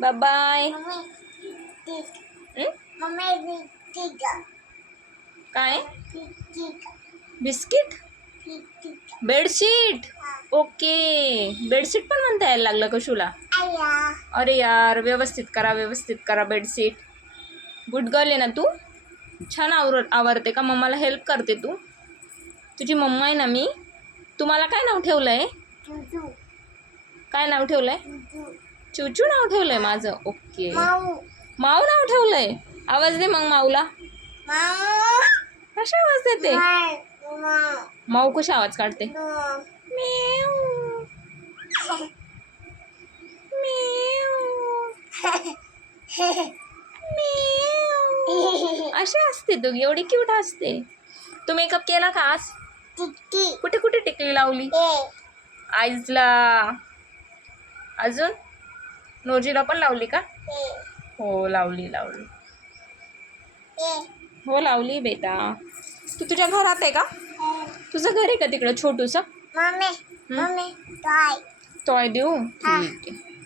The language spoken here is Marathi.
Bye bye. काय बिस्किट बेडशीट. ओके बेडशीट पण म्हणता यायला लागलं कशूला. अरे यार व्यवस्थित करा बेडशीट. गुड गर्ल आहे ना तू. छान आवरते का. मम्माला हेल्प करते तू. तुझी मम्मा आहे ना मी. तुम्हाला काय नाव ठेवलंय. काय नाव ठेवलंय. चूचू नाव ठेवलंय माझं. ओके माऊ नाव ठेवलंय. आवाज दे मग माऊला. कशा आवाज देते. माऊ कशी आवाज काढते. अशी असते तू. एवढी क्यूट असते. तू मेकअप केला का आज. कुठे कुठे टिकली लावली. आईजला अजून नोजीला पण लावली का. हो लावली हो लावली बेटा. तू तुझ्या घरात आहे का. तुझं घर आहे का तिकडं छोटूस. टॉय देऊ ठीक आहे.